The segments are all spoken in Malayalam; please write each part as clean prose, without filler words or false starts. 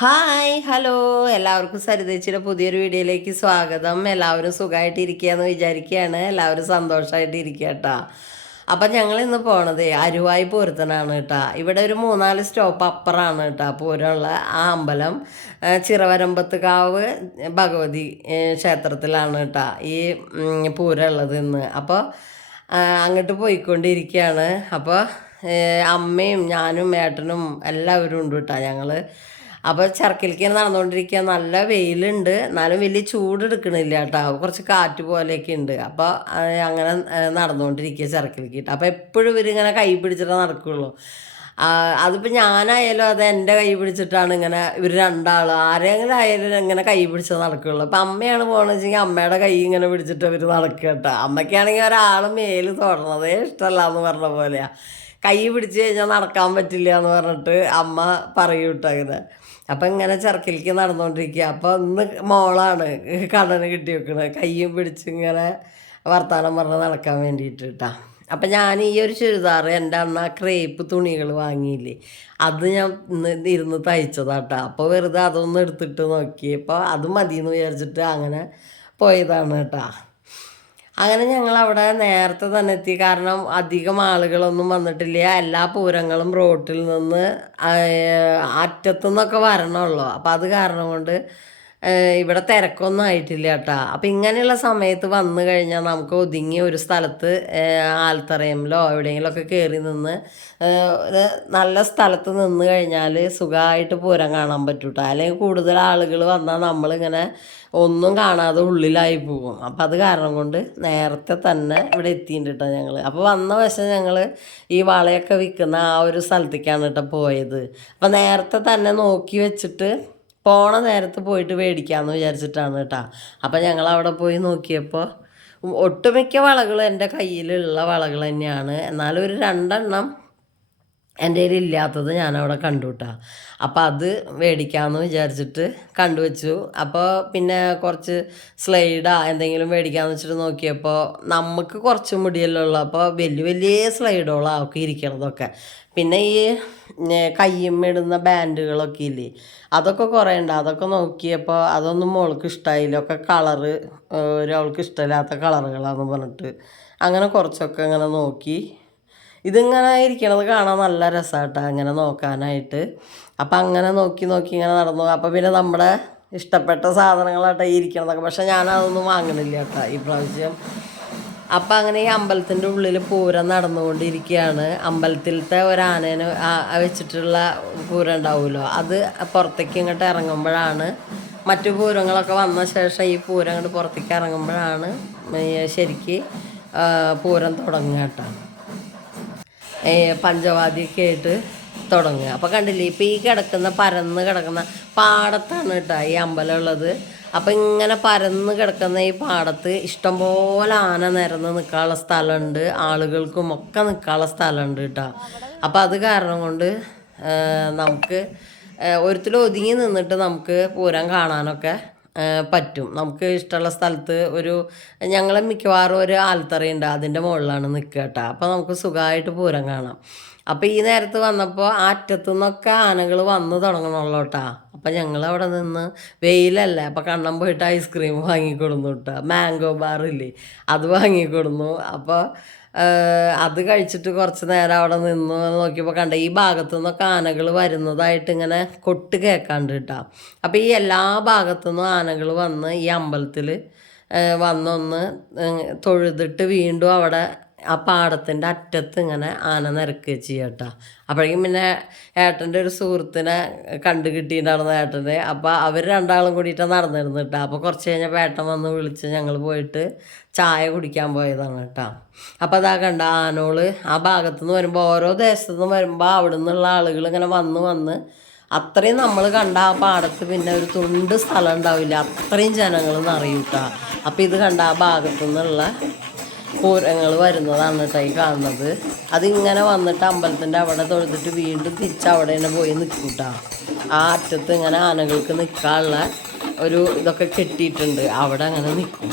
ഹായ് ഹലോ എല്ലാവർക്കും സരിതേച്ചിയുടെ പുതിയൊരു വീഡിയോയിലേക്ക് സ്വാഗതം. എല്ലാവരും സുഖമായിട്ടിരിക്കുകയെന്ന് വിചാരിക്കുകയാണ്. എല്ലാവരും സന്തോഷമായിട്ട് ഇരിക്കുക കേട്ടോ. അപ്പം ഞങ്ങൾ ഇന്ന് പോണത് അരുവായി പൂരത്തിനാണ് കേട്ടോ. ഇവിടെ ഒരു 3-4 സ്റ്റോപ്പ് അപ്പുറമാണ് കേട്ടോ പൂരമുള്ള ആ അമ്പലം. ചിറവരമ്പത്തുകാവ് ഭഗവതി ക്ഷേത്രത്തിലാണ് കേട്ടോ ഈ പൂരം ഉള്ളത് ഇന്ന്. അപ്പോൾ അങ്ങോട്ട് പോയിക്കൊണ്ടിരിക്കുകയാണ്. അപ്പോൾ അമ്മയും ഞാനും ഏട്ടനും എല്ലാവരും ഉണ്ട് കേട്ടോ ഞങ്ങൾ. അപ്പോൾ ചർക്കിലേക്ക് നടന്നുകൊണ്ടിരിക്കുക. നല്ല വെയിലുണ്ട്, എന്നാലും വലിയ ചൂട് എടുക്കണില്ല കേട്ടോ. കുറച്ച് കാറ്റ് പോലെയൊക്കെ ഉണ്ട്. അപ്പോൾ അങ്ങനെ നടന്നുകൊണ്ടിരിക്കുക ചർക്കിലേക്ക് കേട്ടോ. അപ്പോൾ എപ്പോഴും ഇവരിങ്ങനെ കൈ പിടിച്ചിട്ടേ നടക്കുകയുള്ളൂ. അതിപ്പോൾ ഞാനായാലും അത് എൻ്റെ കൈ പിടിച്ചിട്ടാണ് ഇങ്ങനെ ഇവർ രണ്ടാളും ആരെങ്കിലും ആയാലും ഇങ്ങനെ കൈ പിടിച്ച് നടക്കുകയുള്ളൂ. അപ്പം അമ്മയാണ് പോകണമെന്ന് വെച്ചെങ്കിൽ അമ്മയുടെ കൈ ഇങ്ങനെ പിടിച്ചിട്ട് അവർ നടക്കുക കേട്ടോ. അമ്മയ്ക്കാണെങ്കിൽ ഒരാൾ മേല് തൊടണതേ ഇഷ്ടമല്ല എന്ന് പറഞ്ഞ പോലെയാണ്. കൈ പിടിച്ച് കഴിഞ്ഞാൽ നടക്കാൻ പറ്റില്ല എന്ന് പറഞ്ഞിട്ട് അമ്മ പറയും കേട്ടോ അങ്ങനെ. അപ്പം ഇങ്ങനെ ചർക്കിലേക്ക് നടന്നുകൊണ്ടിരിക്കുക. അപ്പോൾ ഇന്ന് മോളാണ് കടന് കിട്ടി വെക്കണത്, കയ്യും പിടിച്ച് ഇങ്ങനെ വർത്താനം പറഞ്ഞ് നടക്കാൻ വേണ്ടിയിട്ട് കേട്ടോ. അപ്പം ഞാൻ ഈ ഒരു ചുരിദാർ എൻ്റെ അന്ന് ആ ക്രേപ്പ് തുണികൾ വാങ്ങിയില്ലേ, അത് ഞാൻ ഇന്ന് ഇരുന്ന് തയ്ച്ചതാട്ടോ. അപ്പോൾ വെറുതെ അതൊന്നും എടുത്തിട്ട് നോക്കിയപ്പോൾ അത് മതിയെന്ന് വിചാരിച്ചിട്ട് അങ്ങനെ പോയതാണ് കേട്ടോ. അങ്ങനെ ഞങ്ങളവിടെ നേരത്തെ തന്നെ എത്തി. കാരണം അധികം ആളുകളൊന്നും വന്നിട്ടില്ല. എല്ലാ പൂരങ്ങളും റോട്ടിൽ നിന്ന് അറ്റത്തുനിന്നൊക്കെ വരണമല്ലോ. അപ്പോൾ അത് കാരണം കൊണ്ട് ഇവിടെ തിരക്കൊന്നും ആയിട്ടില്ല കേട്ടോ. അപ്പം ഇങ്ങനെയുള്ള സമയത്ത് വന്നു കഴിഞ്ഞാൽ നമുക്ക് ഒതുങ്ങി ഒരു സ്ഥലത്ത് ആൽത്തറയിലോ എവിടെയെങ്കിലുമൊക്കെ കയറി നിന്ന് നല്ല സ്ഥലത്ത് നിന്ന് കഴിഞ്ഞാൽ സുഖമായിട്ട് പൂരം കാണാൻ പറ്റും കേട്ടോ. അല്ലെങ്കിൽ കൂടുതൽ ആളുകൾ വന്നാൽ നമ്മളിങ്ങനെ ഒന്നും കാണാതെ ഉള്ളിലായി പോകും. അപ്പം അത് കാരണം കൊണ്ട് നേരത്തെ തന്നെ ഇവിടെ എത്തിയിട്ടുണ്ട് കേട്ടോ ഞങ്ങൾ. അപ്പോൾ വന്ന വശം ഞങ്ങൾ ഈ വളയൊക്കെ വിൽക്കുന്ന ആ ഒരു സ്ഥലത്തേക്കാണ് കേട്ടോ പോയത്. അപ്പം നേരത്തെ തന്നെ നോക്കി വെച്ചിട്ട് പോണ നേരത്ത് പോയിട്ട് മേടിക്കാമെന്ന് വിചാരിച്ചിട്ടാണ് കേട്ടോ. അപ്പം ഞങ്ങൾ അവിടെ പോയി നോക്കിയപ്പോൾ ഒട്ടുമിക്ക വളകളും എൻ്റെ കയ്യിലുള്ള വളകൾ തന്നെയാണ്. എന്നാലും ഒരു 2 എണ്ണം എൻ്റെ കയ്യിൽ ഇല്ലാത്തത് ഞാനവിടെ കണ്ടു കേട്ടോ. അപ്പോൾ അത് മേടിക്കാമെന്ന് വിചാരിച്ചിട്ട് കണ്ടുവച്ചു. അപ്പോൾ പിന്നെ കുറച്ച് സ്ലൈഡാ എന്തെങ്കിലും മേടിക്കാമെന്ന് വെച്ചിട്ട് നോക്കിയപ്പോൾ നമുക്ക് കുറച്ച് മുടിയല്ലോ ഉള്ളു. അപ്പോൾ വലിയ വലിയ സ്ലൈഡുകളാണ് ഒക്കെ ഇരിക്കണതൊക്കെ. പിന്നെ ഈ കയ്യുമ്മിടുന്ന ബാൻഡുകളൊക്കെ ഇല്ലേ, അതൊക്കെ കുറേ ഉണ്ട്. അതൊക്കെ നോക്കിയപ്പോൾ അതൊന്നും മോൾക്ക് ഇഷ്ടമായില്ല. ഒക്കെ കളറ് ഒരാൾക്ക് ഇഷ്ടമില്ലാത്ത കളറുകളാണെന്ന് പറഞ്ഞിട്ട് അങ്ങനെ കുറച്ചൊക്കെ ഇങ്ങനെ നോക്കി. ഇതിങ്ങനെ ഇരിക്കണത് കാണാൻ നല്ല രസമാട്ടോ അങ്ങനെ നോക്കാനായിട്ട്. അപ്പം അങ്ങനെ നോക്കി നോക്കി ഇങ്ങനെ നടന്നു. അപ്പോൾ പിന്നെ നമ്മുടെ ഇഷ്ടപ്പെട്ട സാധനങ്ങളാട്ടോ ഇരിക്കണതൊക്കെ. പക്ഷെ ഞാനതൊന്നും വാങ്ങണില്ല കേട്ടോ ഈ പ്രാവശ്യം. അപ്പം അങ്ങനെ ഈ അമ്പലത്തിൻ്റെ ഉള്ളിൽ പൂരം നടന്നുകൊണ്ടിരിക്കുകയാണ്. അമ്പലത്തിലത്തെ ഒരാനേനെ വെച്ചിട്ടുള്ള പൂരം ഉണ്ടാവുമല്ലോ, അത് പുറത്തേക്ക് ഇങ്ങോട്ട് ഇറങ്ങുമ്പോഴാണ്, മറ്റു പൂരങ്ങളൊക്കെ വന്ന ശേഷം ഈ പൂരം അങ്ങോട്ട് പുറത്തേക്ക് ഇറങ്ങുമ്പോഴാണ് ശരിക്ക് പൂരം തുടങ്ങുക കേട്ടോ. പഞ്ചവാദ്യമൊക്കെ ആയിട്ട് തുടങ്ങുക. അപ്പോൾ കണ്ടില്ലേ, ഇപ്പോൾ ഈ പരന്ന് കിടക്കുന്ന പാടത്താണ് കേട്ടോ ഈ അമ്പലം ഉള്ളത്. അപ്പം ഇങ്ങനെ പരന്ന് കിടക്കുന്ന ഈ പാടത്ത് ഇഷ്ടംപോലെ ആന നിരന്ന് നിൽക്കാനുള്ള സ്ഥലമുണ്ട്, ആളുകൾക്കും ഒക്കെ നിൽക്കാനുള്ള സ്ഥലമുണ്ട് കേട്ടോ. അപ്പോൾ അത് കാരണം കൊണ്ട് നമുക്ക് ഒരിക്കലും ഒതുങ്ങി നിന്നിട്ട് നമുക്ക് പൂരം കാണാനൊക്കെ പറ്റും. നമുക്ക് ഇഷ്ടമുള്ള സ്ഥലത്ത് ഞങ്ങൾ മിക്കവാറും ഒരു ആൽത്തറയുണ്ട്, അതിൻ്റെ മുകളിലാണ് നിൽക്കുക കേട്ടോ. അപ്പോൾ നമുക്ക് സുഖമായിട്ട് പൂരം കാണാം. അപ്പോൾ ഈ നേരത്ത് വന്നപ്പോൾ ആ അറ്റത്തു നിന്നൊക്കെ ആനകൾ വന്ന് തുടങ്ങണമല്ലോ കേട്ടോ. അപ്പം ഞങ്ങൾ അവിടെ നിന്ന് വെയിലല്ലേ, അപ്പോൾ കണ്ണം പോയിട്ട് ഐസ്ക്രീം വാങ്ങിക്കൊടുന്നു കേട്ടോ. മാംഗോ ബാറില്ലേ, അത് വാങ്ങിക്കൊടുന്നു. അപ്പോൾ അത് കഴിച്ചിട്ട് കുറച്ച് നേരം അവിടെ നിന്ന് നോക്കിയപ്പോൾ കണ്ട ഈ ഭാഗത്തു നിന്നൊക്കെ ആനകൾ വരുന്നതായിട്ട് ഇങ്ങനെ കൊട്ട് കേൾക്കാണ്ട് കേട്ടോ. അപ്പോൾ ഈ എല്ലാ ഭാഗത്തു നിന്നും ആനകൾ വന്ന് ഈ അമ്പലത്തിൽ വന്നൊന്ന് തൊഴുതിട്ട് വീണ്ടും അവിടെ ആ പാടത്തിൻ്റെ അറ്റത്ത് ഇങ്ങനെ ആന നിരക്കുക ചെയ്യട്ടോ. അപ്പോഴേക്കും പിന്നെ ഏട്ടൻ്റെ ഒരു സുഹൃത്തിനെ കണ്ടു കിട്ടിയിട്ടുണ്ടായിരുന്നു ഏട്ടൻ്റെ. അപ്പോൾ അവർ രണ്ടാളും കൂടിയിട്ടാണ് നടന്നിരുന്നു കേട്ടോ. അപ്പോൾ കുറച്ച് കഴിഞ്ഞപ്പോൾ ഏട്ടൻ വന്ന് വിളിച്ച് ഞങ്ങൾ പോയിട്ട് ചായ കുടിക്കാൻ പോയതാണ് കേട്ടോ. അപ്പോൾ അതാ കണ്ട ആനോള് ആ ഭാഗത്തുനിന്ന് വരുമ്പോൾ, ഓരോ ദേശത്തു നിന്ന് വരുമ്പോൾ അവിടെ നിന്നുള്ള ആളുകൾ ഇങ്ങനെ വന്ന് അത്രയും നമ്മൾ കണ്ട ആ പാടത്ത് പിന്നെ ഒരു തുണ്ട് സ്ഥലം ഉണ്ടാവില്ല, അത്രയും ജനങ്ങൾ നിറയും കേട്ടോ. അപ്പോൾ ഇത് കണ്ട ആ ഭാഗത്തു നിന്നുള്ള പൂരങ്ങൾ വരുന്നതാണ് കേട്ടോ ഈ കാണുന്നത്. അതിങ്ങനെ വന്നിട്ട് അമ്പലത്തിൻ്റെ അവിടെ തൊഴുതിട്ട് വീണ്ടും തിരിച്ച് അവിടെ തന്നെ പോയി നിൽക്കും കേട്ടോ. ആ അറ്റത്ത് ഇങ്ങനെ ആനകൾക്ക് നിൽക്കാനുള്ള ഇതൊക്കെ കെട്ടിയിട്ടുണ്ട്, അവിടെ അങ്ങനെ നിൽക്കും.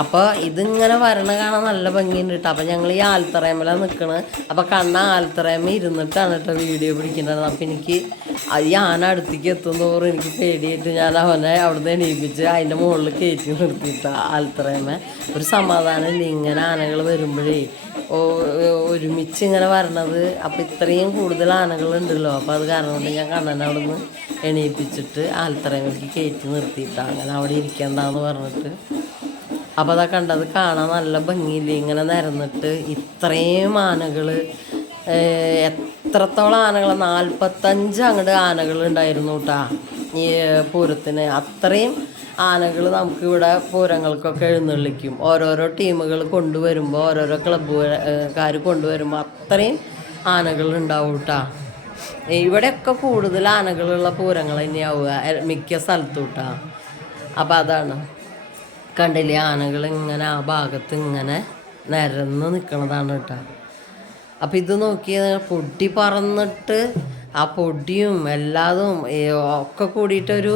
അപ്പോൾ ഇതിങ്ങനെ വരണ കാണാൻ നല്ല ഭംഗിയുണ്ട് കേട്ടോ. അപ്പോൾ ഞങ്ങൾ ഈ ആൽത്തറയമ്മലാണ് നിൽക്കണത്. അപ്പോൾ ആൽത്തറയമ്മ ഇരുന്നിട്ടാണ് കേട്ടോ വീഡിയോ പിടിക്കേണ്ടത്. അപ്പോൾ എനിക്ക് ഈ ആന അടുത്തേക്ക് എത്തുന്നതോറും എനിക്ക് പേടിയായിട്ട് ഞാൻ അവനെ അവിടുന്ന് എണീപ്പിച്ച് അതിൻ്റെ മുകളിൽ കയറ്റി നിർത്തിയിട്ടാ ആൽത്തറയമ്മ. ഒരു സമാധാനമില്ല ഇങ്ങനെ ആനകൾ വരുമ്പോഴേ ഒരുമിച്ച് ഇങ്ങനെ വരണത്. അപ്പോൾ ഇത്രയും കൂടുതൽ ആനകളുണ്ടല്ലോ. അപ്പോൾ അത് കാരണം കൊണ്ട് ഞാൻ കണ്ണനെ അവിടെ നിന്ന് എണീപ്പിച്ചിട്ട് ആൽത്തറയമ്മയ്ക്ക് കയറ്റി നിർത്തിയിട്ടാണ് അങ്ങനെ അവിടെ ഇരിക്കേണ്ടെന്ന് പറഞ്ഞിട്ട്. അപ്പോൾ അതാ കണ്ടത് കാണാൻ നല്ല ഭംഗിയില്ലേ ഇങ്ങനെ നിരന്നിട്ട് ഇത്രയും ആനകൾ. എത്രത്തോളം ആനകൾ 45 അങ്ങോട്ട് ആനകൾ ഉണ്ടായിരുന്നു കേട്ടാ ഈ പൂരത്തിന്. അത്രയും ആനകൾ നമുക്കിവിടെ പൂരങ്ങൾക്കൊക്കെ എഴുന്നള്ളിക്കും. ഓരോരോ ടീമുകൾ കൊണ്ടുവരുമ്പോൾ ഓരോരോ ക്ലബ്ബുകാർ കൊണ്ടുവരുമ്പോൾ അത്രയും ആനകൾ ഉണ്ടാവും കേട്ടാ. ഇവിടെയൊക്കെ കൂടുതൽ ആനകളുള്ള പൂരങ്ങൾ തന്നെയാവുക മിക്ക സ്ഥലത്തും കേട്ടാ. അപ്പം അതാണ് കണ്ടില്ലേ ആനകൾ ഇങ്ങനെ ആ ഭാഗത്ത് ഇങ്ങനെ നിരന്ന് നിൽക്കണതാണ് കേട്ടോ. അപ്പം ഇത് നോക്കിയാൽ പൊടി പറന്നിട്ട് ആ പൊടിയും എല്ലാതും ഒക്കെ കൂടിയിട്ടൊരു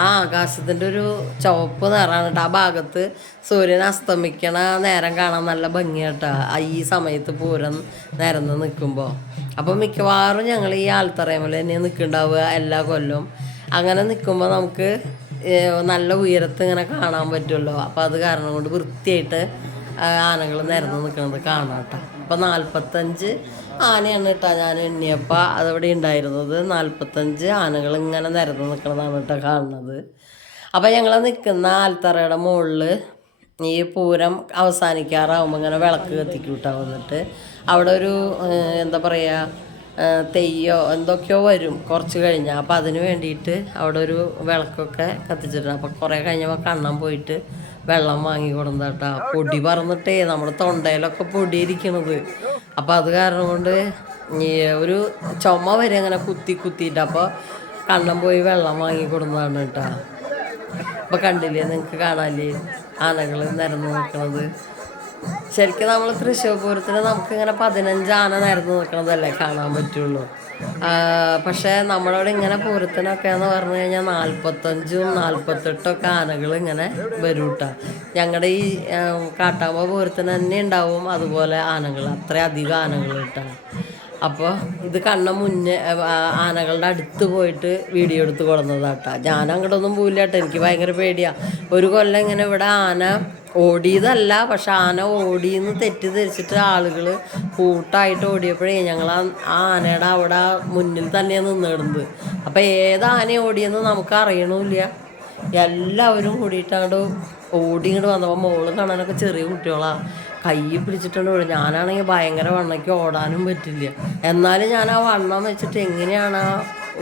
ആ ആകാശത്തിൻ്റെ ഒരു ചുവപ്പ് നിറമാണ് കേട്ടോ. ആ ഭാഗത്ത് സൂര്യൻ അസ്തമിക്കണ നേരം കാണാൻ നല്ല ഭംഗിയാട്ടോ ഈ സമയത്ത് പൂരം നിരന്ന് നിൽക്കുമ്പോൾ. അപ്പം മിക്കവാറും ഞങ്ങൾ ഈ ആൽത്തറയമ്മൽ തന്നെ നിൽക്കുന്നുണ്ടാവുക എല്ലാ കൊല്ലവും. അങ്ങനെ നിൽക്കുമ്പോൾ നമുക്ക് നല്ല ഉയരത്ത് ഇങ്ങനെ കാണാൻ പറ്റുമല്ലോ. അപ്പോൾ അത് കാരണം കൊണ്ട് വൃത്തിയായിട്ട് ആനകൾ നിരന്ന് നിൽക്കുന്നത് കാണാം കേട്ടോ. അപ്പോൾ 45 ആനയാണ് കേട്ടോ ഞാൻ എണ്ണിയപ്പോൾ അതവിടെ ഉണ്ടായിരുന്നത്. 45 ആനകൾ ഇങ്ങനെ നിരന്ന് നിൽക്കുന്നതാണ് കേട്ടോ കാണുന്നത്. അപ്പോൾ ഞങ്ങൾ നിൽക്കുന്ന ആൽത്തറയുടെ മുകളിൽ ഈ പൂരം അവസാനിക്കാറാവുമ്പോൾ ഇങ്ങനെ വിളക്ക് കത്തിക്കും കേട്ടോ. വന്നിട്ട് അവിടെ ഒരു എന്താ പറയുക തെയ്യോ എന്തൊക്കെയോ വരും കുറച്ച് കഴിഞ്ഞാൽ. അപ്പോൾ അതിന് വേണ്ടിയിട്ട് അവിടെ ഒരു വിളക്കൊക്കെ കത്തിച്ചിട്ടുണ്ട്. അപ്പോൾ കുറേ കഴിഞ്ഞപ്പോൾ കണ്ണൻ പോയിട്ട് വെള്ളം വാങ്ങി കൊടുത്താട്ടാ. പൊടി പറന്നിട്ടേ നമ്മുടെ തൊണ്ടയിലൊക്കെ പൊടി ഇരിക്കണത്. അപ്പോൾ അത് കാരണം കൊണ്ട് ഈ ഒരു ചുമ വരെ അങ്ങനെ കുത്തിയിട്ട് അപ്പോൾ കണ്ണൻ പോയി വെള്ളം വാങ്ങി കൊടുന്നതാണ് കേട്ടോ. അപ്പോൾ കണ്ടില്ലേ നിങ്ങൾക്ക് കാണാല്ലേ ആനകൾ നിരന്ന് നിൽക്കണത്. ശരിക്കും നമ്മൾ തൃശ്ശൂർ പൂരത്തിന് നമുക്കിങ്ങനെ 15 ആന നിരന്ന് നിൽക്കണതല്ലേ കാണാൻ പറ്റുള്ളൂ. പക്ഷേ നമ്മളവിടെ ഇങ്ങനെ പൂരത്തിനൊക്കെ എന്ന് പറഞ്ഞു കഴിഞ്ഞാൽ 45ഉം 48 ആനകൾ ഇങ്ങനെ വരും കേട്ടോ. ഞങ്ങളുടെ ഈ കാട്ടാമ്പ പൂരത്തിന് തന്നെ ഉണ്ടാവും അതുപോലെ ആനകൾ, അത്രയധികം ആനകൾ കേട്ടോ. അപ്പോൾ ഇത് കണ്ണ മുന്നേ ആനകളുടെ അടുത്ത് പോയിട്ട് വീഡിയോ എടുത്ത് കൊടുന്നതാട്ടോ. ഞാൻ അങ്ങോട്ടൊന്നും പോയില്ല കേട്ടോ, എനിക്ക് ഭയങ്കര പേടിയാണ്. ഒരു കൊല്ലം ഇങ്ങനെ ഇവിടെ ആന ഓടിയതല്ല, പക്ഷെ ആന ഓടിയെന്ന് തെറ്റിദ്ധരിച്ചിട്ട് ആളുകൾ കൂട്ടായിട്ട് ഓടിയപ്പോഴേ ഞങ്ങൾ ആ ആനയുടെ അവിടെ മുന്നിൽ തന്നെയാണ് നിന്നിടുന്നത്. അപ്പം ഏത് ആന ഓടിയെന്ന് നമുക്ക് അറിയണമില്ല. എല്ലാവരും കൂടിയിട്ട് അങ്ങോട്ട് ഓടി ഇങ്ങോട്ട് വന്നപ്പോൾ മോള് കാണാനൊക്കെ ചെറിയ കുട്ടികളാണ്, കൈ പിടിച്ചിട്ടുണ്ട് ഓടും. ഞാനാണെങ്കിൽ ഭയങ്കര വണ്ണയ്ക്ക് ഓടാനും പറ്റില്ല. എന്നാലും ഞാൻ ആ വണ്ണം വെച്ചിട്ട് എങ്ങനെയാണ്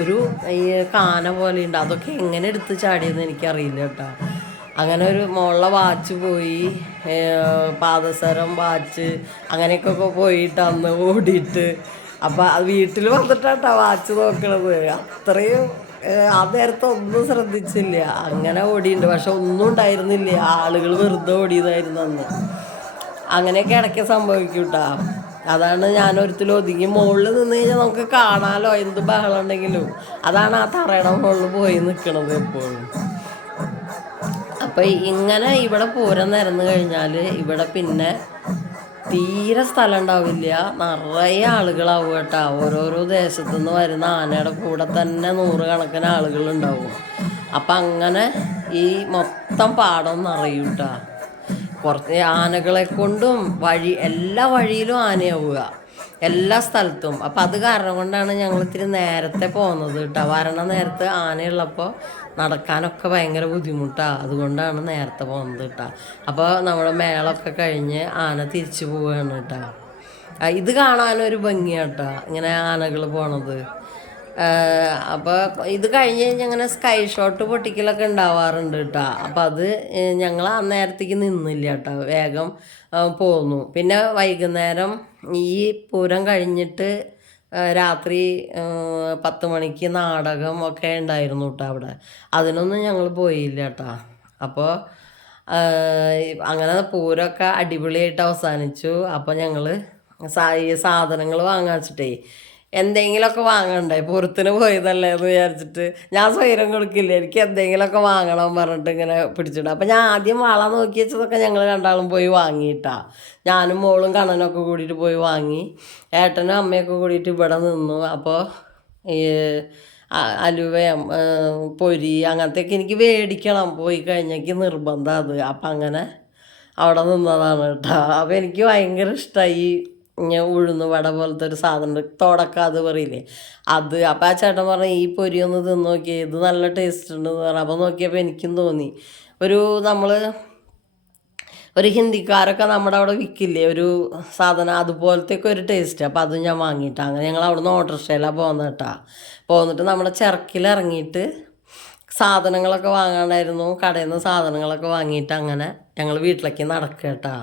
ഒരു ഈ കാന പോലെ ഉണ്ട് അതൊക്കെ എങ്ങനെ എടുത്ത് ചാടിയെന്ന് എനിക്കറിയില്ല കേട്ടോ. അങ്ങനെ ഒരു മോളുടെ വാച്ച് പോയി, പാദസരം വാച്ച് അങ്ങനെയൊക്കെ പോയിട്ട് അന്ന് ഓടിയിട്ട്. അപ്പം അത് വീട്ടിൽ വന്നിട്ടാട്ടോ വാച്ച് നോക്കണത്. അത്രയും ആ നേരത്തെ ഒന്നും ശ്രദ്ധിച്ചില്ല, അങ്ങനെ ഓടിയിട്ടുണ്ട്. പക്ഷെ ഒന്നും ഉണ്ടായിരുന്നില്ല, ആളുകൾ വെറുതെ ഓടിയതായിരുന്നു അന്ന്. അങ്ങനെയൊക്കെ ഇടയ്ക്ക് സംഭവിക്കും കേട്ടോ. അതാണ് ഞാൻ ഒരിക്കലും ഒതുങ്ങി മുകളിൽ നിന്ന് കഴിഞ്ഞാൽ നമുക്ക് കാണാമല്ലോ എന്ത് ബഹളം ഉണ്ടെങ്കിലും. അതാണ് ആ തറയുടെ മുകളിൽ പോയി നിൽക്കണത് എപ്പോഴും. അപ്പം ഇങ്ങനെ ഇവിടെ പൂരം നിരന്ന് കഴിഞ്ഞാൽ ഇവിടെ പിന്നെ തീരെ സ്ഥലം ഉണ്ടാവില്ല, നിറയെ ആളുകളാവും കേട്ടോ. ഓരോരോ ദേശത്തുനിന്ന് വരുന്ന ആനയുടെ കൂടെ തന്നെ 100 കണക്കിന് ആളുകളുണ്ടാവും. അപ്പം അങ്ങനെ ഈ മൊത്തം പാടം നിറയും കേട്ടോ. കുറച്ച് ആനകളെ കൊണ്ടും എല്ലാ വഴിയിലും ആനയാവുക എല്ലാ സ്ഥലത്തും. അപ്പം അത് കാരണം കൊണ്ടാണ് ഞങ്ങൾ ഇത്തിരി നേരത്തെ പോകുന്നത് കേട്ടോ. വരണ നേരത്ത് ആനയുള്ളപ്പോൾ നടക്കാനൊക്കെ ഭയങ്കര ബുദ്ധിമുട്ടാണ്, അതുകൊണ്ടാണ് നേരത്തെ പോകുന്നത് കേട്ടോ. അപ്പോൾ നമ്മുടെ മേളൊക്കെ കഴിഞ്ഞ് ആന തിരിച്ചു പോവുകയാണ് കേട്ടോ. ഇത് കാണാനൊരു ഭംഗിയാണ് കേട്ടോ ഇങ്ങനെ ആനകൾ പോണത്. അപ്പോൾ ഇത് കഴിഞ്ഞ് കഴിഞ്ഞാൽ അങ്ങനെ സ്കൈ ഷോട്ട് പൊട്ടിക്കലൊക്കെ ഉണ്ടാവാറുണ്ട് കേട്ടോ. അപ്പം അത് ഞങ്ങൾ ആ നേരത്തേക്ക് നിന്നില്ല കേട്ടോ, വേഗം പോന്നു. പിന്നെ വൈകുന്നേരം ഈ പൂരം കഴിഞ്ഞിട്ട് രാത്രി 10 മണിക്ക് നാടകം ഒക്കെ ഉണ്ടായിരുന്നു കേട്ടോ അവിടെ. അതിനൊന്നും ഞങ്ങൾ പോയില്ല കേട്ടോ. അപ്പോൾ അങ്ങനെ പൂരമൊക്കെ അടിപൊളിയായിട്ട് അവസാനിച്ചു. അപ്പോൾ ഞങ്ങൾ ഈ സാധനങ്ങൾ വാങ്ങാൻ വെച്ചിട്ടേ എന്തെങ്കിലുമൊക്കെ വാങ്ങണ്ടേ, പുറത്തിന് പോയതല്ലേ എന്ന് വിചാരിച്ചിട്ട് ഞാൻ സ്വൈരം കൊടുക്കില്ല, എനിക്ക് എന്തെങ്കിലുമൊക്കെ വാങ്ങണം പറഞ്ഞിട്ട് ഇങ്ങനെ പിടിച്ചിടും. അപ്പം ഞാൻ ആദ്യം വള നോക്കി വെച്ചതൊക്കെ ഞങ്ങൾ രണ്ടാളും പോയി വാങ്ങിയിട്ടാ. ഞാനും മോളും കണ്ണനൊക്കെ കൂടിയിട്ട് പോയി വാങ്ങി. ഏട്ടനും അമ്മയൊക്കെ കൂടിയിട്ട് ഇവിടെ നിന്നു. അപ്പോൾ ഈ അലുവയും പൊരി അങ്ങനത്തെയൊക്കെ എനിക്ക് മേടിക്കണം, പോയി കഴിഞ്ഞേക്ക് നിർബന്ധം അത്. അപ്പം അങ്ങനെ അവിടെ നിന്നതാണ് കേട്ടോ. അപ്പോൾ എനിക്ക് ഭയങ്കര ഇഷ്ടമായി ഉഴുന്ന് വട പോലത്തെ ഒരു സാധനം തുടക്കം അത് പറയില്ലേ അത്. അപ്പോൾ ആ ചേട്ടൻ പറഞ്ഞു ഈ പൊരി ഒന്ന് തിന്ന് നോക്കിയേ, ഇത് നല്ല ടേസ്റ്റ് ഉണ്ടെന്ന് പറഞ്ഞു. അപ്പോൾ നോക്കിയപ്പോൾ എനിക്കും തോന്നി ഒരു നമ്മൾ ഒരു ഹിന്ദിക്കാരൊക്കെ നമ്മുടെ അവിടെ വിൽക്കില്ലേ ഒരു സാധനം, അതുപോലത്തെയൊക്കെ ഒരു ടേസ്റ്റ്. അപ്പോൾ അതും ഞാൻ വാങ്ങിയിട്ടാണ്. അങ്ങനെ ഞങ്ങൾ അവിടെ നിന്ന് ഓട്ടോറിക്ഷയിലാണ് പോകുന്നത് കേട്ടോ. പോന്നിട്ട് നമ്മുടെ ചിറക്കിലിറങ്ങിയിട്ട് സാധനങ്ങളൊക്കെ വാങ്ങാണ്ടായിരുന്നു, കടയിൽ നിന്ന് സാധനങ്ങളൊക്കെ വാങ്ങിയിട്ട് അങ്ങനെ ഞങ്ങൾ വീട്ടിലേക്ക് നടക്കുക കേട്ടോ.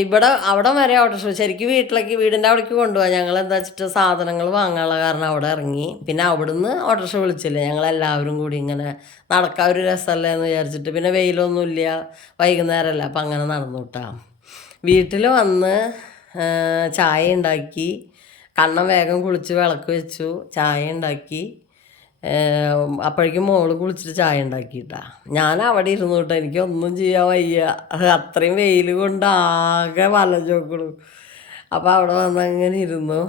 ഇവിടെ അവിടെ വരെ ഓട്ടോറിക്ഷ ശരിക്കും വീട്ടിലേക്ക് വീടിൻ്റെ അവിടേക്ക് കൊണ്ടുപോകാം. ഞങ്ങൾ എന്താ വെച്ചിട്ട് സാധനങ്ങൾ വാങ്ങാനുള്ള കാരണം അവിടെ ഇറങ്ങി. പിന്നെ അവിടുന്ന് ഓട്ടോറിക്ഷ വിളിച്ചില്ലേ, ഞങ്ങളെല്ലാവരും കൂടി ഇങ്ങനെ നടക്കാൻ ഒരു രസമല്ലേ എന്ന് വിചാരിച്ചിട്ട്. പിന്നെ വെയിലൊന്നുമില്ല, വൈകുന്നേരമല്ല, അപ്പം അങ്ങനെ നടന്നു കിട്ടാ. വീട്ടിൽ വന്ന് ചായ ഉണ്ടാക്കി, കണ്ണൻ വേഗം കുളിച്ച് വിളക്ക് വെച്ചു, ചായ ഉണ്ടാക്കി. അപ്പോഴേക്കും മോള് കുളിച്ചിട്ട് ചായ ഉണ്ടാക്കിയിട്ടാ. ഞാൻ അവിടെ ഇരുന്നു കേട്ടോ, എനിക്കൊന്നും ചെയ്യാൻ വയ്യ, അത്രയും വെയിൽ കൊണ്ട് ആകെ വലഞ്ഞോക്കണു. അപ്പോൾ അവിടെ വന്ന് അങ്ങനെ ഇരുന്നു.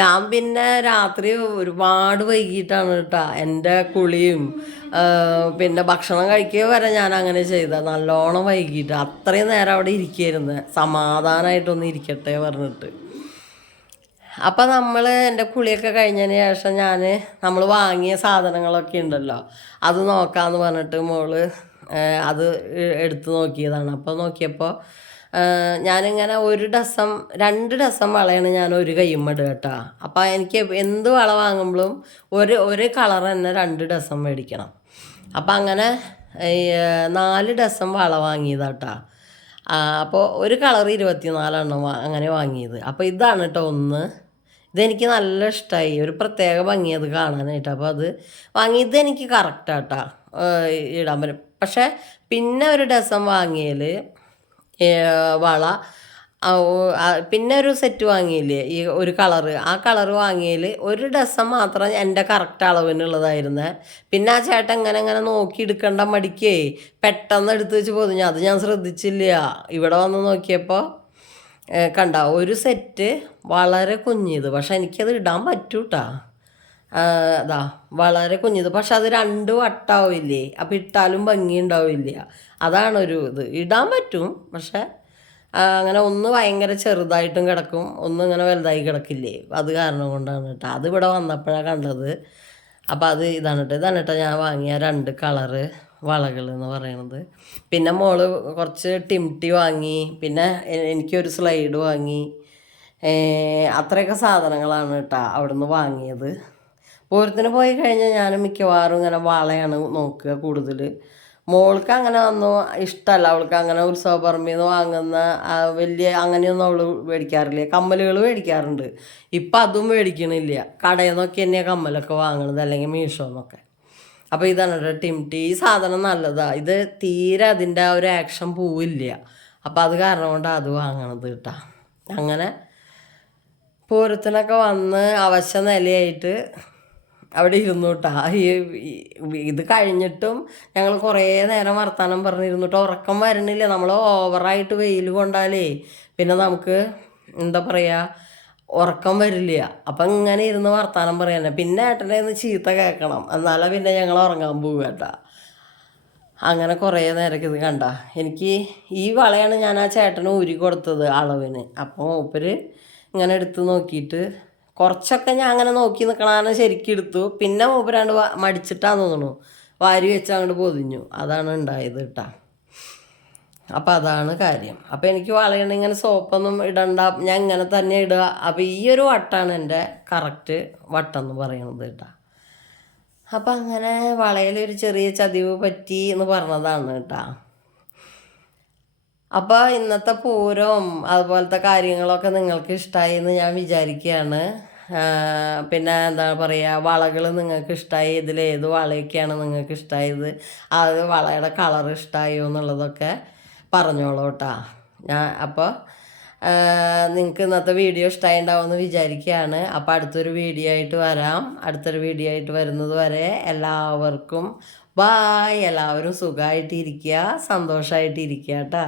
ഞാൻ പിന്നെ രാത്രി ഒരുപാട് വൈകിട്ടാണ് കേട്ടോ എൻ്റെ കുളിയും പിന്നെ ഭക്ഷണം കഴിക്കുക വരെ ഞാൻ അങ്ങനെ ചെയ്ത, നല്ലോണം വൈകിട്ട് അത്രയും നേരം അവിടെ ഇരിക്കുകയായിരുന്നു, സമാധാനമായിട്ടൊന്ന് ഇരിക്കട്ടെ പറഞ്ഞിട്ട്. അപ്പം നമ്മൾ എൻ്റെ കുളിയൊക്കെ കഴിഞ്ഞതിന് ശേഷം നമ്മൾ വാങ്ങിയ സാധനങ്ങളൊക്കെ ഉണ്ടല്ലോ അത് നോക്കാമെന്ന് പറഞ്ഞിട്ട് മോള് അത് എടുത്ത് നോക്കിയതാണ്. അപ്പോൾ നോക്കിയപ്പോൾ ഞാനിങ്ങനെ 2 ഡസൻ വളയാണ് ഞാൻ ഒരു കയ്യുമ്മടുക കേട്ടോ. അപ്പോൾ എനിക്ക് എന്ത് വള വാങ്ങുമ്പോഴും ഒരു കളർ തന്നെ 2 ഡസൻ മേടിക്കണം. അപ്പം അങ്ങനെ 4 ഡസൻ വള വാങ്ങിയതാട്ടോ. അപ്പോൾ ഒരു കളർ 24 എണ്ണം അങ്ങനെ വാങ്ങിയത്. അപ്പോൾ ഇതാണ് കേട്ടോ ഒന്ന്. ഇതെനിക്ക് നല്ല ഇഷ്ടമായി, ഒരു പ്രത്യേക ഭംഗി അത് കാണാനായിട്ട്. അപ്പോൾ അത് വാങ്ങി, ഇതെനിക്ക് കറക്റ്റാട്ടാ ഇടാൻ പറ്റും. പക്ഷേ പിന്നെ ഒരു ഡസൻ വാങ്ങിയതിൽ വള പിന്നെ ഒരു സെറ്റ് വാങ്ങിയില്ലേ ഈ ഒരു കളറ്, ആ കളറ് വാങ്ങിയതിൽ ഒരു ഡസൻ മാത്രം എൻ്റെ കറക്റ്റ് അളവിനുള്ളതായിരുന്നേ. പിന്നെ ആ ചേട്ടൻ ഇങ്ങനെ നോക്കി എടുക്കേണ്ട മടിക്കേ പെട്ടെന്ന് എടുത്ത് വെച്ച് പൊതിഞ്ഞു, അത് ഞാൻ ശ്രദ്ധിച്ചില്ല. ഇവിടെ വന്ന് നോക്കിയപ്പോൾ കണ്ട ഒരു സെറ്റ് വളരെ കുഞ്ഞിത്, പക്ഷെ എനിക്കത് ഇടാൻ പറ്റൂട്ടാ. അതാ വളരെ കുഞ്ഞിത്, പക്ഷെ അത് 2 വട്ടാവില്ലേ, അപ്പം ഇട്ടാലും ഭംഗി ഉണ്ടാവില്ല. അതാണൊരു ഇത്. ഇടാൻ പറ്റും, പക്ഷെ അങ്ങനെ ഒന്ന് ഭയങ്കര ചെറുതായിട്ടും കിടക്കും, ഒന്ന് ഇങ്ങനെ വലുതായി കിടക്കില്ലേ, അത് കാരണം കൊണ്ടാണ് കേട്ടോ. അതിവിടെ വന്നപ്പോഴാണ് കണ്ടത്. അപ്പോൾ ഇതാണ് കേട്ടോ ഞാൻ വാങ്ങിയ 2 കളറ് വളകൾ എന്ന് പറയണത്. പിന്നെ മോള് കുറച്ച് ടിംറ്റി വാങ്ങി, പിന്നെ എനിക്കൊരു സ്ലൈഡ് വാങ്ങി. അത്രയൊക്കെ സാധനങ്ങളാണ് കേട്ടോ അവിടുന്ന് വാങ്ങിയത്. പൂരത്തിന് പോയി കഴിഞ്ഞാൽ ഞാൻ മിക്കവാറും ഇങ്ങനെ വളയാണ് നോക്കുക കൂടുതൽ. മോൾക്ക് അങ്ങനെ ഒന്നും ഇഷ്ടമല്ല, അവൾക്ക് അങ്ങനെ ഉത്സവപ്പറമ്പിൽ നിന്ന് വാങ്ങുന്ന വലിയ അങ്ങനെയൊന്നും അവൾ മേടിക്കാറില്ല. കമ്മലുകൾ മേടിക്കാറുണ്ട്, ഇപ്പം അതും മേടിക്കണില്ല, കടയിൽ നിന്നൊക്കെ തന്നെയാണ് കമ്മലൊക്കെ വാങ്ങണത്, അല്ലെങ്കിൽ മീഷോന്നൊക്കെ. അപ്പോൾ ഇതാണ് കേട്ടോ ടിംറ്റി. ഈ സാധനം നല്ലതാണ്, ഇത് തീരെ അതിൻ്റെ ആ ഒരു ആക്ഷൻ പോവില്ല. അപ്പോൾ അത് കാരണം കൊണ്ട് അത് വാങ്ങണത് കേട്ടോ. അങ്ങനെ പൂരത്തിനൊക്കെ വന്ന് അവശ നിലയായിട്ട് അവിടെ ഇരുന്നു കേട്ടോ. ഇത് കഴിഞ്ഞിട്ടും ഞങ്ങൾ കുറേ നേരം വർത്താനം പറഞ്ഞിരുന്നിട്ട് ഉറക്കം വരണില്ല. നമ്മൾ ഓവറായിട്ട് വെയിൽ കൊണ്ടാലേ പിന്നെ നമുക്ക് എന്താ പറയുക, ഉറക്കം വരില്ല. അപ്പം ഇങ്ങനെ ഇരുന്ന് വർത്താനം പറയാനെ, പിന്നെ ഏട്ടൻ്റെ നിന്ന് ചീത്ത കേൾക്കണം, എന്നാലും പിന്നെ ഞങ്ങൾ ഉറങ്ങാൻ പോകുക കേട്ടോ. അങ്ങനെ കുറേ നേരമൊക്കെ ഇത് കണ്ട. എനിക്ക് ഈ വളയാണ് ഞാൻ ആ ചേട്ടന് ഊരി കൊടുത്തത് അളവിന്. അപ്പോൾ മൂപ്പര് ഇങ്ങനെ എടുത്ത് നോക്കിയിട്ട് കുറച്ചൊക്കെ ഞാൻ അങ്ങനെ നോക്കി നിൽക്കണതാണ് ശരിക്കും എടുത്തു. പിന്നെ മൂപ്പരാണ്ട് മടിച്ചിട്ടാന്ന് തോന്നുന്നു വാരി വെച്ച് അങ്ങോട്ട് പൊതിഞ്ഞു. അതാണ് ഉണ്ടായത് കേട്ടോ. അപ്പം അതാണ് കാര്യം. അപ്പം എനിക്ക് വളയണ ഇങ്ങനെ സോപ്പൊന്നും ഇടണ്ട, ഞാൻ ഇങ്ങനെ തന്നെ ഇടുക. അപ്പം ഈ ഒരു വട്ടാണ് എൻ്റെ കറക്റ്റ് വട്ടം എന്ന് പറയുന്നത് കേട്ടോ. അപ്പം അങ്ങനെ വളയിലൊരു ചെറിയ ചതിവ് പറ്റി എന്ന് പറഞ്ഞതാണ് കേട്ടോ. അപ്പോൾ ഇന്നത്തെ പൂരവും അതുപോലത്തെ കാര്യങ്ങളൊക്കെ നിങ്ങൾക്ക് ഇഷ്ടമായി എന്ന് ഞാൻ വിചാരിക്കുകയാണ്. പിന്നെ എന്താ പറയുക, വളകൾ നിങ്ങൾക്ക് ഇഷ്ടമായി, ഇതിലേത് വളയൊക്കെയാണ് നിങ്ങൾക്ക് ഇഷ്ടമായത്, അത് വളയുടെ കളർ ഇഷ്ടമായോ എന്നുള്ളതൊക്കെ പറഞ്ഞോളൂ കേട്ടോ. അപ്പോൾ നിങ്ങൾക്ക് ഇന്നത്തെ വീഡിയോ ഇഷ്ടമായി ഉണ്ടാവുമെന്ന് വിചാരിക്കുകയാണ്. അപ്പോൾ അടുത്തൊരു വീഡിയോ ആയിട്ട് വരാം. അടുത്തൊരു വീഡിയോ ആയിട്ട് വരുന്നത് വരെ എല്ലാവർക്കും ബായ്. എല്ലാവരും സുഖമായിട്ടിരിക്കുക, സന്തോഷമായിട്ടിരിക്കുക കേട്ടോ.